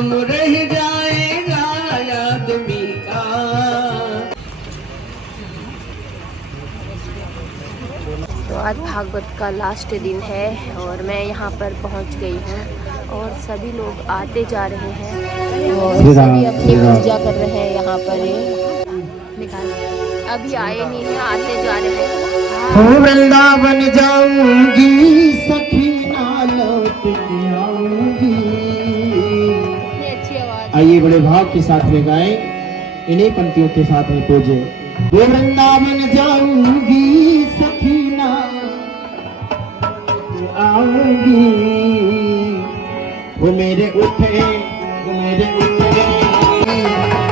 नाम रह जाएगा आदमी का। तो आज भागवत का लास्ट दिन है और मैं यहाँ पर पहुँच गई हूँ और सभी लोग आते जा रहे हैं और सभी अपनी पूजा कर रहे हैं। यहाँ पर निकाल अभी आए नहीं हैं, आते जा रहे हैं। वृंदावन जाऊंगी सखी ना लौट के आऊंगी। अच्छी आवाज। आइए बड़े भाव के साथ में गाएं, इन्हीं पंक्तियों के साथ में पूजे। वो वृंदावन जाऊंगी सखी ना आऊंगी, वो मेरे उठे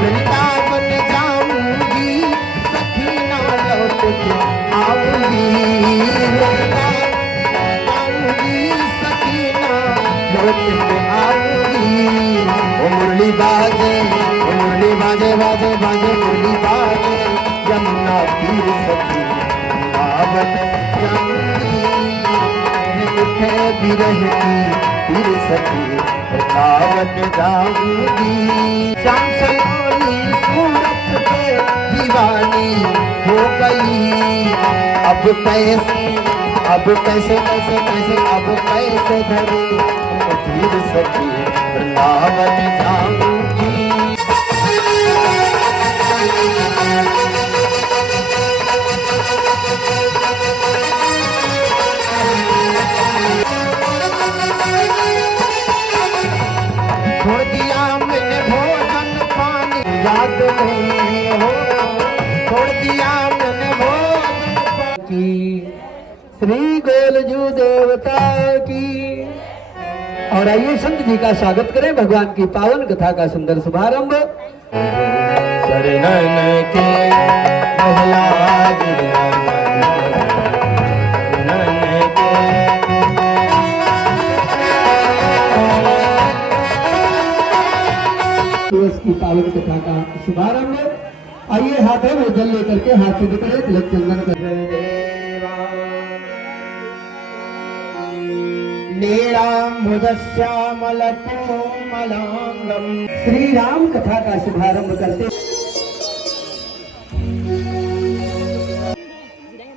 वृंदावन जाऊंगी सखी ना लौट के आऊंगी, आऊंगी सखी ना लौट के आऊंगी। वो मुरली बाजे मुरली बाजे बाजे बाजे मुरली बाजे, यमुना तीर सखी वृंदावन जाऊंगी, उठे बिरह की तीर सखी वृंदावन जाऊंगी। श्याम सलोनी सूरत पे दीवानी हो गई, अब कैसे अब कैसे धरूं तीर सखी वृंदावन जाऊंगी। छोड़ दिया मैंने भोजन पानी याद नहीं हो, छोड़ दिया मैंने भोजन पानी। श्री गोलजू देवता की। और आइए संत जी का स्वागत करें, भगवान की पावन कथा का सुंदर शुभारंभ। शरणन के महला की पावन कथा का शुभारंभ। आइए हाथों में जल लेकर के हाथ से करें तिलक चंदन कर। श्री राम कथा का शुभारंभ करते।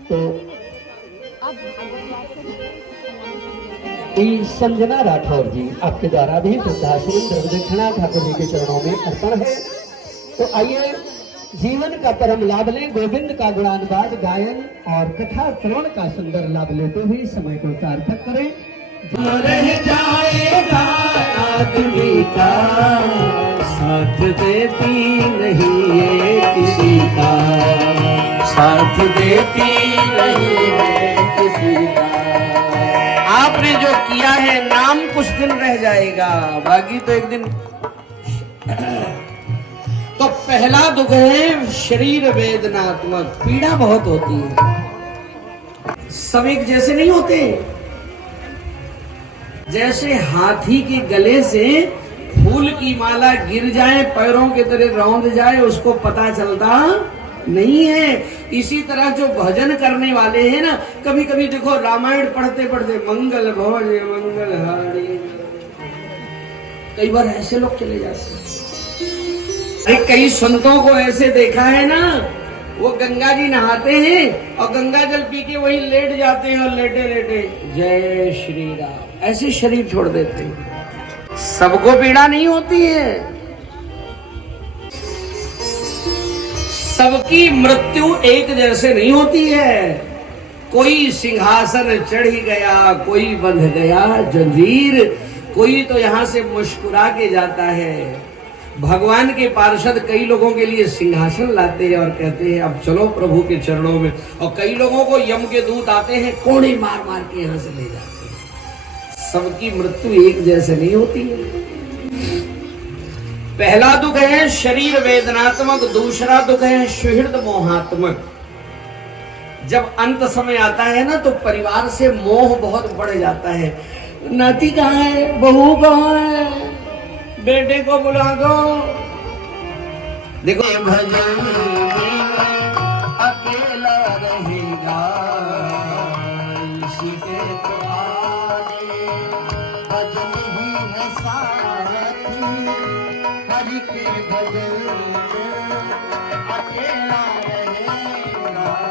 तो संजना राठौर जी आपके द्वारा भी श्रद्धासुमन द्रव्यदक्षिणा ठाकुर जी के चरणों में अर्पण है। तो आइए जीवन का परम लाभ लें, गोविंद का गुणानुवाद गायन और कथा श्रवण का सुंदर लाभ लेते हुए समय को सार्थक करें। रह जाएगा आदमी का साथ देती नहीं है किसी का, साथ देती नहीं है किसी का। आपने जो किया है नाम कुछ दिन रह जाएगा, बाकी तो एक दिन। तो पहला दुख है शरीर वेदनात्मक, पीड़ा बहुत होती है। सब एक जैसे नहीं होते। जैसे हाथी के गले से फूल की माला गिर जाए, पैरों के तरह रौंद जाए, उसको पता चलता नहीं है। इसी तरह जो भजन करने वाले हैं ना, कभी कभी देखो रामायण पढ़ते पढ़ते मंगल भोजे मंगल हारी, कई बार ऐसे लोग चले जाते हैं। कई संतों को ऐसे देखा है ना, वो गंगा जी नहाते हैं और गंगा जल पी के वही लेट जाते हैं और लेटे लेटे जय श्री राम ऐसे शरीर छोड़ देते हैं। सबको पीड़ा नहीं होती है, सबकी मृत्यु एक जैसे नहीं होती है। कोई सिंहासन चढ़ गया, कोई बंध गया जंजीर, कोई तो यहां से मुस्कुरा के जाता है। भगवान के पार्षद कई लोगों के लिए सिंहासन लाते हैं और कहते हैं अब चलो प्रभु के चरणों में, और कई लोगों को यम के दूत आते हैं कोड़े मार मार के यहां से ले जाते हैं। सबकी मृत्यु एक जैसे नहीं होती है। पहला दुख है शरीर वेदनात्मक, दूसरा दुख है सुहृद मोहात्मक। जब अंत समय आता है ना, तो परिवार से मोह बहुत बढ़ जाता है। नाती कहाँ है, बहू कहाँ है, बेटे को बुला दो। देखो भजन अकेला रहेगा, इसी के तो आगे भजन ही है साथी।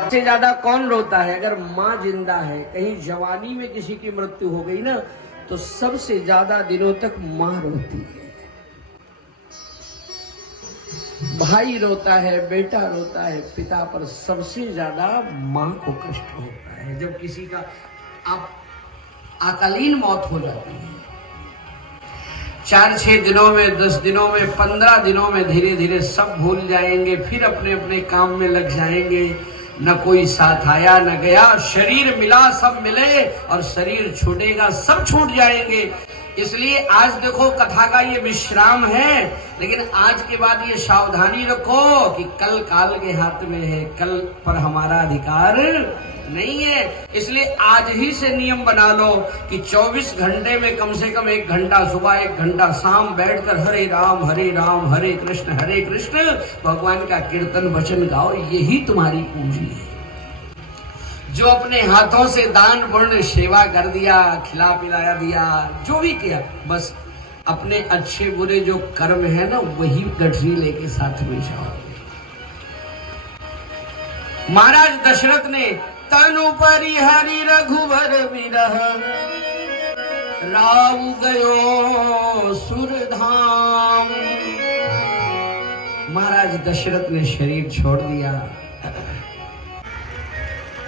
सबसे ज्यादा कौन रोता है? अगर माँ जिंदा है, कहीं जवानी में किसी की मृत्यु हो गई ना, तो सबसे ज्यादा दिनों तक माँ रोती है। भाई रोता है, बेटा रोता है, पिता, पर सबसे ज्यादा माँ को कष्ट होता है जब किसी का अकालीन मौत हो जाती है। 4-6 दिनों में, 10 दिनों में, 15 दिनों में धीरे धीरे सब भूल जाएंगे, फिर अपने अपने काम में लग जाएंगे। न कोई साथ आया न गया, शरीर मिला सब मिले, और शरीर छूटेगा सब छूट जाएंगे। इसलिए आज देखो कथा का ये विश्राम है, लेकिन आज के बाद ये सावधानी रखो कि कल काल के हाथ में है, कल पर हमारा अधिकार नहीं है। इसलिए आज ही से नियम बना लो कि 24 घंटे में कम से कम 1 घंटा सुबह, 1 घंटा शाम बैठकर हरे राम हरे कृष्ण भगवान का कीर्तन वचन गाओ। यही तुम्हारी पूंजी है। जो अपने हाथों से दान पुण्य सेवा कर दिया, खिला पिलाया दिया, जो भी किया, बस अपने अच्छे बुरे जो कर्म है ना, वही गठरी लेके साथ में जाओ। महाराज दशरथ ने तनु परिहरि रघुबर विरह राव गयो सुरधाम। महाराज दशरथ ने शरीर छोड़ दिया।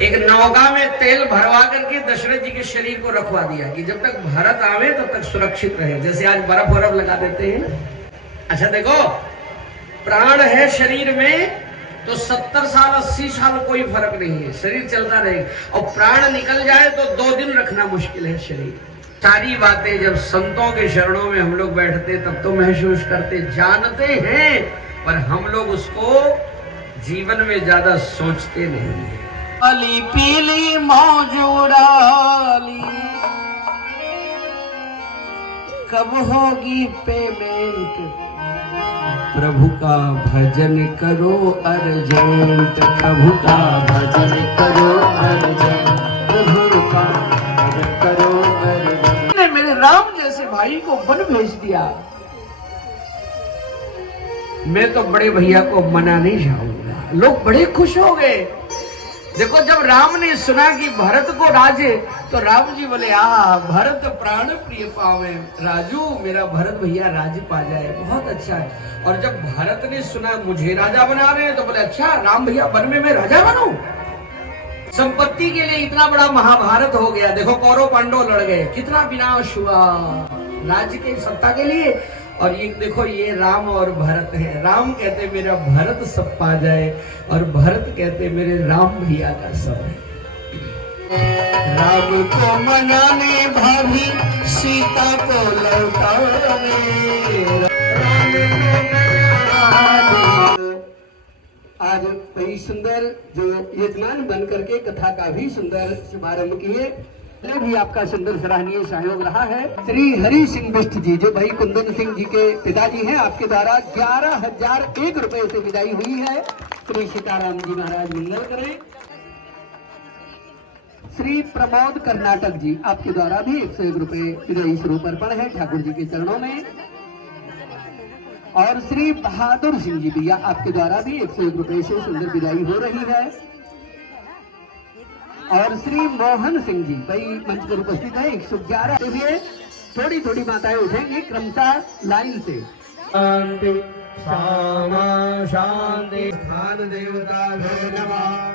एक नौका में तेल भरवा करके दशरथ जी के शरीर को रखवा दिया कि जब तक भरत आवे तब तक सुरक्षित रहे। जैसे आज बर्फ वरफ लगा देते हैं। अच्छा देखो, प्राण है शरीर में तो 70 साल 80 साल कोई फर्क नहीं है, शरीर चलता रहेगा। और प्राण निकल जाए तो 2 दिन रखना मुश्किल है शरीर। सारी बातें जब संतों के शरणों में हम लोग बैठते तब तो महसूस करते, जानते हैं, पर हम लोग उसको जीवन में ज्यादा सोचते नहीं है। अली पीली मौजूराली, कब होगी पेमेंट? प्रभु का भजन करो अर्जेंट, प्रभु का भजन करो अर्जेंट, प्रभु का भजन करो अर्जेंट। ने मेरे राम जैसे भाई को वन भेज दिया। मैं तो बड़े भैया को मना नहीं जाऊंगा। लोग बड़े खुश हो गए। देखो, जब राम ने सुना कि भरत को राजे, तो राम जी बोले, भरत प्राण प्रिय पावे, राजू मेरा भरत भैया राज पा जाए, बहुत अच्छा है। और जब भरत ने सुना मुझे राजा बना रहे हैं, तो बोले, अच्छा राम भैया वन में मैं राजा बनूं? संपत्ति के लिए इतना बड़ा महाभारत हो गया। देखो, कौरव पांडव लड़ गए, कितना विनाश हुआ राज्य के सत्ता के लिए। और ये देखो, ये राम और भरत है। राम कहते मेरा भरत सब पा जाए, और भरत कहते मेरे राम भैया का सब है। राम को मनाने भाभी सीता को लौटाने, आज कई सुंदर जो यजमान बन करके कथा का भी सुंदर शुभारंभ किए, भी आपका सुंदर सराहनीय सहयोग रहा है। श्री हरि सिंह बिष्ट जी, जो भाई कुंदन सिंह जी के पिताजी हैं, आपके द्वारा 11,001 रुपए से विदाई हुई है। श्री सीताराम जी महाराज मंगल करें। श्री प्रमोद कर्नाटक जी, आपके द्वारा भी 101 रुपए विदाई स्वरूप अर्पण है ठाकुर जी के चरणों में। और श्री बहादुर सिंह जी भैया, आपके द्वारा भी 101 रुपए से सुंदर विदाई हो रही है। और श्री मोहन सिंह जी भाई मंच पर उपस्थित है 111। देखिए, थोड़ी थोड़ी माताएं उठेंगी क्रमशः लाइन से। शांति शांति स्थान देवता नमः,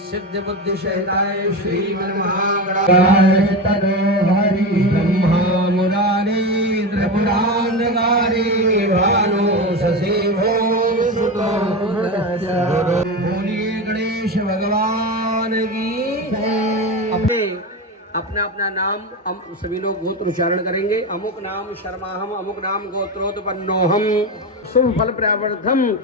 सिद्ध बुद्धि सहिताय श्री मन महागणाधिपतये हरि ब्रह्मा मुरारी त्रिपुरांधकारी भानु ससेवो सुतो बोलिए गणेश भगवान की। अपना अपना नाम सभी लोग गोत्र उच्चारण करेंगे। अमुक नाम शर्माहम, अमुक नाम गोत्रोत्पन्नोहम, शुभ फल प्रवर्धम,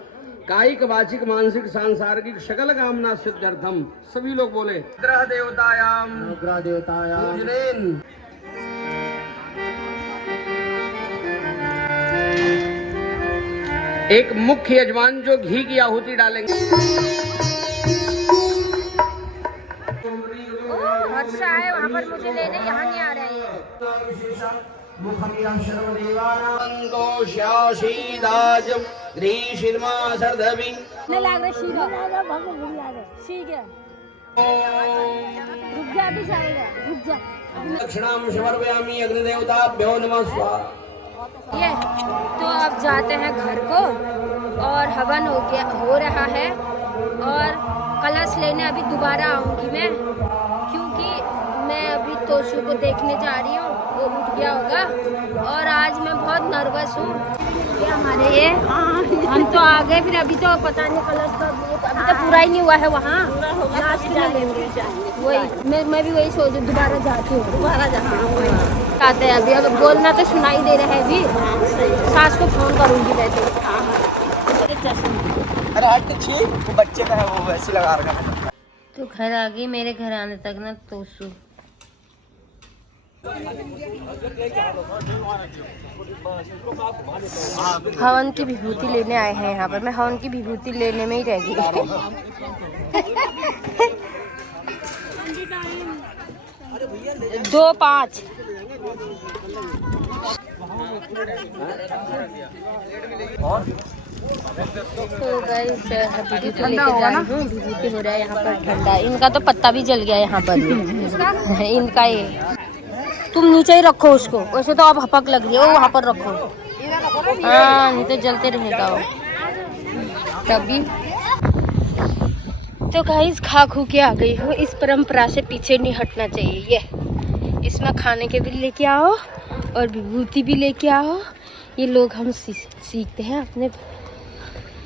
कायिक वाचिक मानसिक सांसारिक सकल कामना सिद्ध्यर्थम। सभी लोग बोले ग्रह देवतायाम, ग्रह देवतायाम पूजनेन। एक मुख्य यजमान जो घी की आहुति डालेंगे। अच्छा है, वहाँ पर मुझे लेने यहाँ नहीं आ रहे हैं। मुखमियं सर्वदेवानां ग्रीष्मा सर्दवि नहीं लाग रहा शीगा ठीक है रुक जा भी जाएगा रुक जा दक्षिणां समर्पयामि अग्निदेवताभ्यो नमः स्वाहा। ये तो अब जाते हैं घर को और हवन हो रहा है और कलश लेने अभी दोबारा आऊंगी मैं क्योंकि मैं अभी तोशु को देखने जा रही हूँ वो उठ गया होगा और आज मैं बहुत नर्वस हूँ ये हमारे ये हम तो आ गए फिर अभी तो पता नहीं कलश का अभी तो पूरा ही नहीं हुआ है वहाँ लास्ट में लेंगे वही मैं भी वही सोच दोबारा जाती हूँ दोबारा आते हैं अभी अब बोलना तो सुनाई दे रहा है अभी सास को फोन करूँगी मैं अरे हट ठीक वो बच्चे का है वो वैसे लगा रखा है। तो घर आ गई मेरे घर आने तक ना तोशु हवन की विभूति लेने आए हैं यहाँ पर मैं हवन की विभूति लेने में ही रह गई 2-5 तो गाइस विभूति लेके जा रही हूँ विभूति हो रहा है यहाँ पर ठंडा इनका तो पत्ता भी जल गया यहाँ पर इनका ये तुम नीचे ही रखो उसको वैसे तो अब हपक लग रही है वो वहाँ पर रखो हाँ नहीं तो जलते रहेगा वो तभी तो गाइस खा खू के आ गई हूँ इस परंपरा से पीछे नहीं हटना चाहिए ये इसमें खाने के भी लेके आओ और विभूति भी लेके आओ ये लोग हम सीखते हैं अपने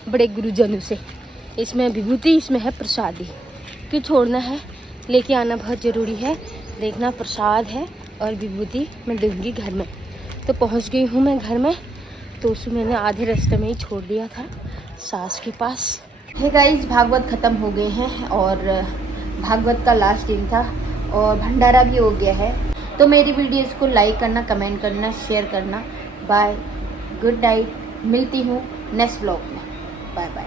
बड़े गुरुजनों से इसमें विभूति इसमें है प्रसादी क्यों छोड़ना है लेके आना बहुत ज़रूरी है देखना प्रसाद है और विभूति मैं दूंगी घर में तो पहुंच गई हूँ मैं घर में तो उसमें मैंने आधे रास्ते में ही छोड़ दिया था सास के पास है गाइस भागवत ख़त्म हो गए हैं और भागवत का लास्ट दिन था और भंडारा भी हो गया है तो मेरी वीडियोस को लाइक करना कमेंट करना शेयर करना बाय गुड नाइट मिलती हूँ नेक्स्ट व्लॉग में बाय बाय।